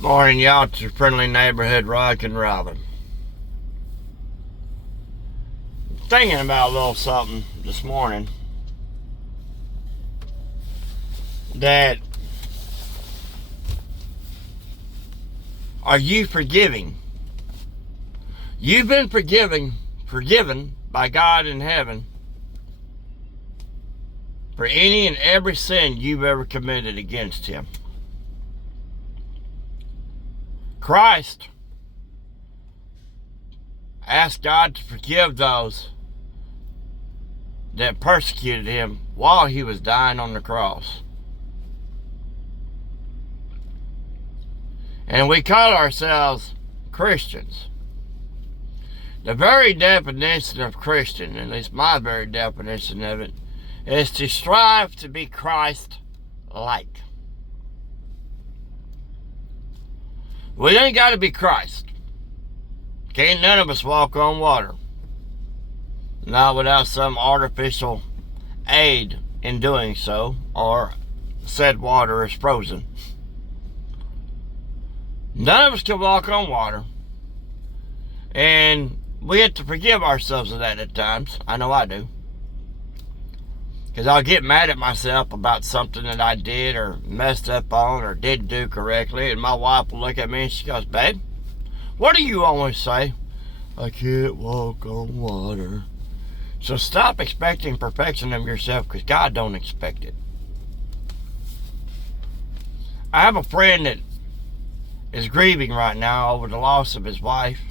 Morning, y'all. It's your friendly neighborhood Rock and Robin. Thinking about a little something this morning. That are you forgiving? You've been forgiven by God in heaven for any and every sin you've ever committed against Him. Christ asked God to forgive those that persecuted Him while He was dying on the cross. And we call ourselves Christians. The very definition of Christian, at least my very definition of it, is to strive to be Christ-like. We ain't got to be Christ. Can't none of us walk on water. Not without some artificial aid in doing so, or said water is frozen. None of us can walk on water. And we have to forgive ourselves of that at times. I know I do. Because I'll get mad at myself about something that I did or messed up on or didn't do correctly. And my wife will look at me and she goes, "Babe, what do you always say?" "I can't walk on water." So stop expecting perfection of yourself, because God don't expect it. I have a friend that is grieving right now over the loss of his wife.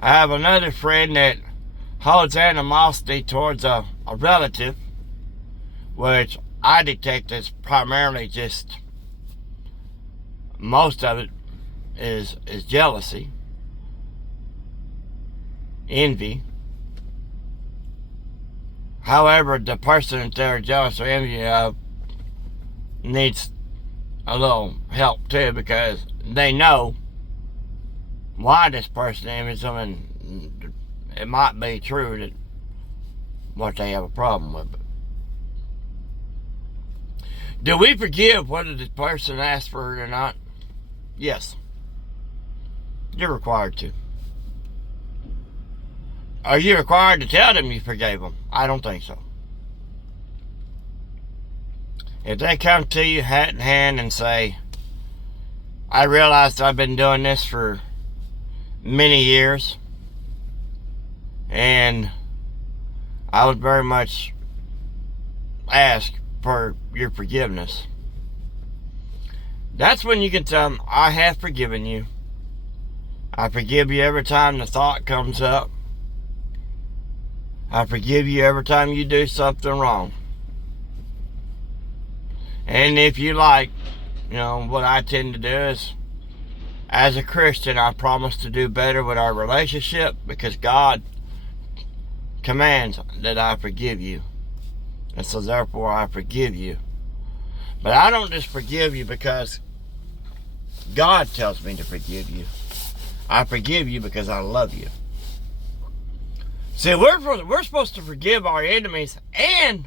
I have another friend that holds animosity towards a relative, which I detect as primarily just, most of it is jealousy, envy. However, the person that they're jealous or envy of needs a little help too, because they know why this person envies them, and it might be true that what they have a problem with. Do we forgive whether the person asks for it or not? Yes. You're required to. Are you required to tell them you forgave them? I don't think so. If they come to you hat in hand and say, "I realized I've been doing this for many years, and I would very much ask for your forgiveness," that's when you can tell them, "I have forgiven you. I forgive you every time the thought comes up. I forgive you every time you do something wrong. And if you like, what I tend to do is, as a Christian, I promise to do better with our relationship, because God commands that I forgive you. And so therefore I forgive you. But I don't just forgive you because God tells me to forgive you. I forgive you because I love you." See, we're supposed to forgive our enemies and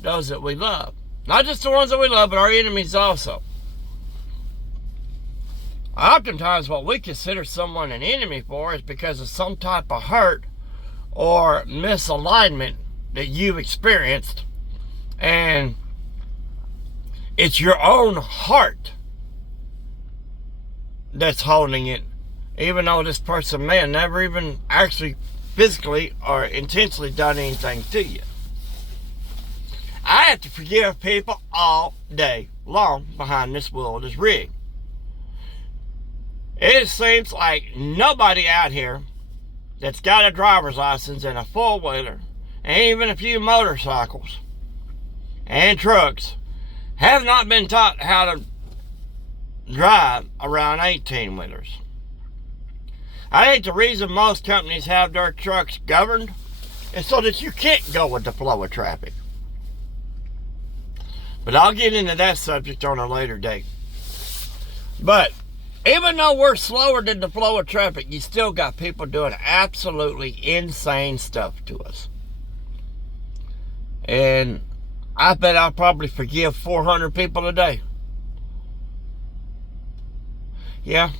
those that we love. Not just the ones that we love, but our enemies also. Oftentimes what we consider someone an enemy for is because of some type of hurt or misalignment that you've experienced. And it's your own heart that's holding it, even though this person may have never even actually physically or intentionally done anything to you. I have to forgive people all day long behind this wheel of this rig. It seems like nobody out here that's got a driver's license and a four-wheeler and even a few motorcycles and trucks have not been taught how to drive around 18-wheelers. I think the reason most companies have their trucks governed is so that you can't go with the flow of traffic. But I'll get into that subject on a later date. But even though we're slower than the flow of traffic, you still got people doing absolutely insane stuff to us. And I bet I'll probably forgive 400 people a day. Yeah,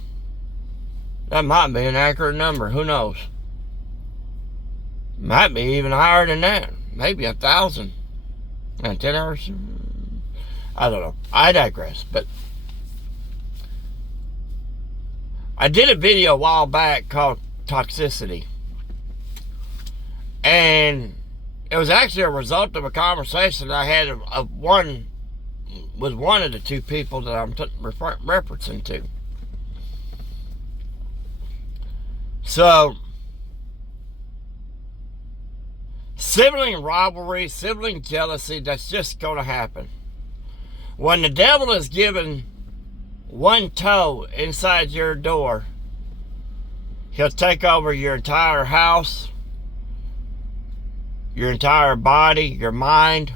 that might be an accurate number. Who knows? Might be even higher than that. Maybe 1,000. And 10 hours? I don't know. I digress. But I did a video a while back called Toxicity. And it was actually a result of a conversation I had with one of the two people that I'm referencing to. So, sibling rivalry, sibling jealousy, that's just going to happen. When the devil is given one toe inside your door, he'll take over your entire house, your entire body, your mind,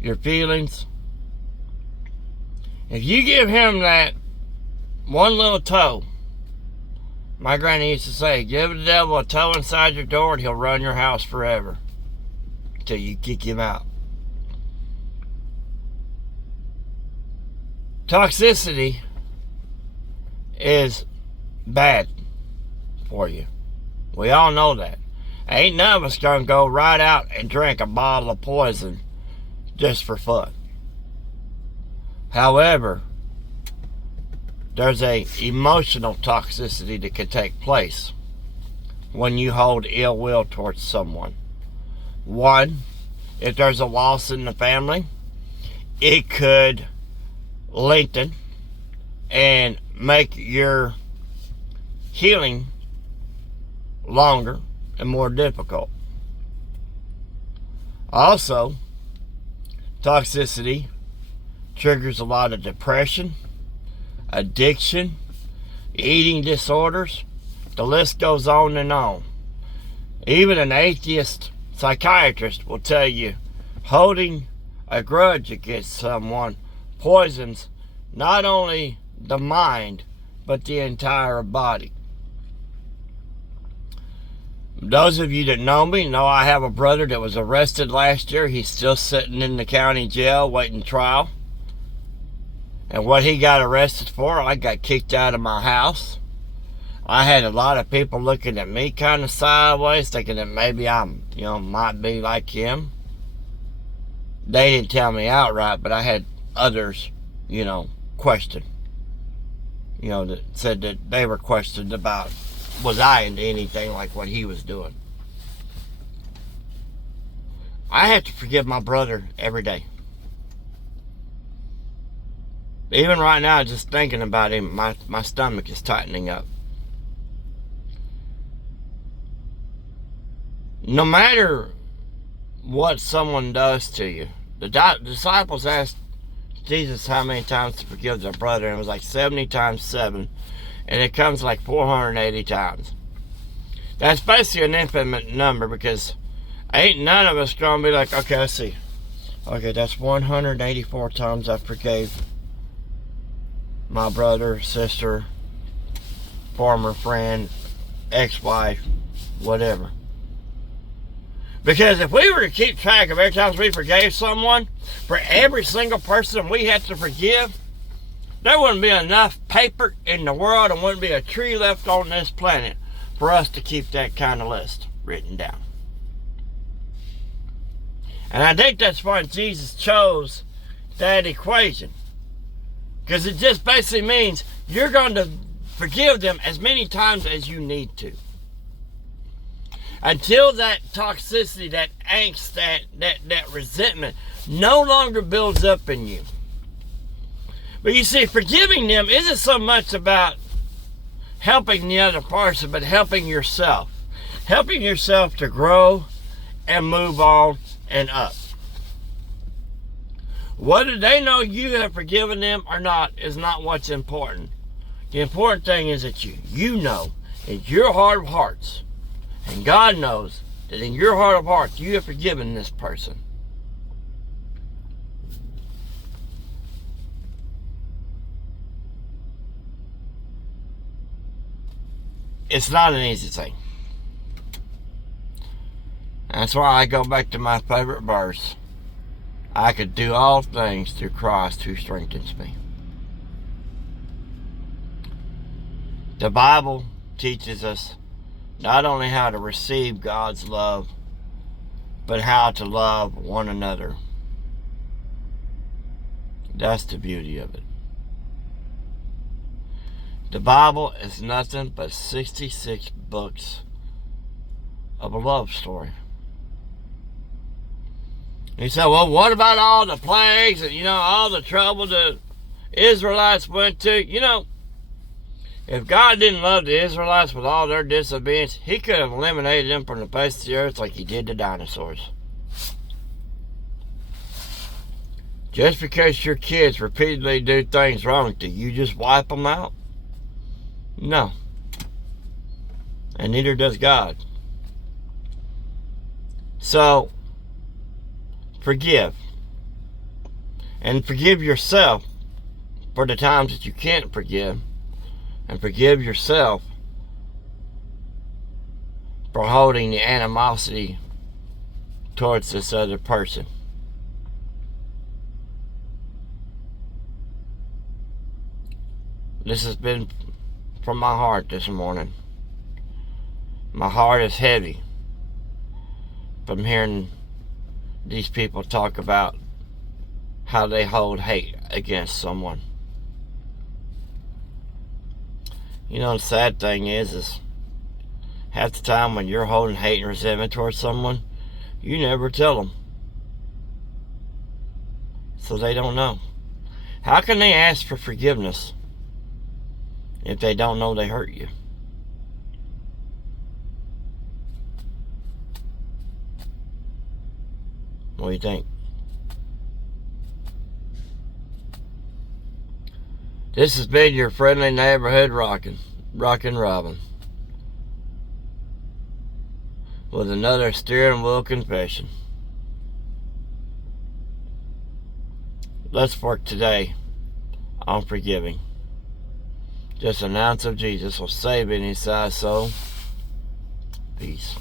your feelings. If you give him that one little toe, my granny used to say, give the devil a toe inside your door and he'll run your house forever until you kick him out. Toxicity is bad for you. We all know that. Ain't none of us gonna go right out and drink a bottle of poison just for fun. However, there's a emotional toxicity that can take place when you hold ill will towards someone. One, if there's a loss in the family, it could lengthen and make your healing longer and more difficult. Also, toxicity triggers a lot of depression, addiction, eating disorders. The list goes on and on. Even an atheist psychiatrist will tell you holding a grudge against someone poisons not only the mind but the entire body. Those of you that know me know I have a brother that was arrested last year. He's still sitting in the county jail waiting trial. And what he got arrested for, I got kicked out of my house. I had a lot of people looking at me kind of sideways, thinking that maybe I'm, might be like him. They didn't tell me outright, but I had others, question. That said that they were questioned about, was I into anything like what he was doing? I have to forgive my brother every day. Even right now, just thinking about him, my stomach is tightening up. No matter what someone does to you, the disciples asked Jesus how many times to forgive their brother, and it was like 70 times 7, and it comes like 480 times. That's basically an infinite number, because ain't none of us gonna be like, okay, let's see. Okay, that's 184 times I forgave my brother, sister, former friend, ex-wife, whatever. Because if we were to keep track of every time we forgave someone, for every single person we had to forgive, there wouldn't be enough paper in the world and wouldn't be a tree left on this planet for us to keep that kind of list written down. And I think that's why Jesus chose that equation. Because it just basically means you're going to forgive them as many times as you need to. Until that toxicity, that angst, that resentment no longer builds up in you. But you see, forgiving them isn't so much about helping the other person, but helping yourself. Helping yourself to grow and move on and up. Whether they know you have forgiven them or not is not what's important. The important thing is that you know in your heart of hearts, and God knows that in your heart of hearts you have forgiven this person. It's not an easy thing. That's why I go back to my favorite verse. I could do all things through Christ who strengthens me. The Bible teaches us not only how to receive God's love, but how to love one another. That's the beauty of it. The Bible is nothing but 66 books of a love story. He said, well, what about all the plagues and, all the trouble the Israelites went to? If God didn't love the Israelites with all their disobedience, he could have eliminated them from the face of the earth like he did the dinosaurs. Just because your kids repeatedly do things wrong, do you just wipe them out? No. And neither does God. So, forgive. And forgive yourself for the times that you can't forgive. And forgive yourself for holding the animosity towards this other person. This has been from my heart this morning. My heart is heavy from hearing these people talk about how they hold hate against someone. The sad thing is half the time when you're holding hate and resentment towards someone, you never tell them. So they don't know. How can they ask for forgiveness if they don't know they hurt you? What do you think? This has been your friendly neighborhood Rockin' Robin with another steering wheel confession. Let's work today on forgiving. Just an ounce of Jesus will save any size soul. Peace.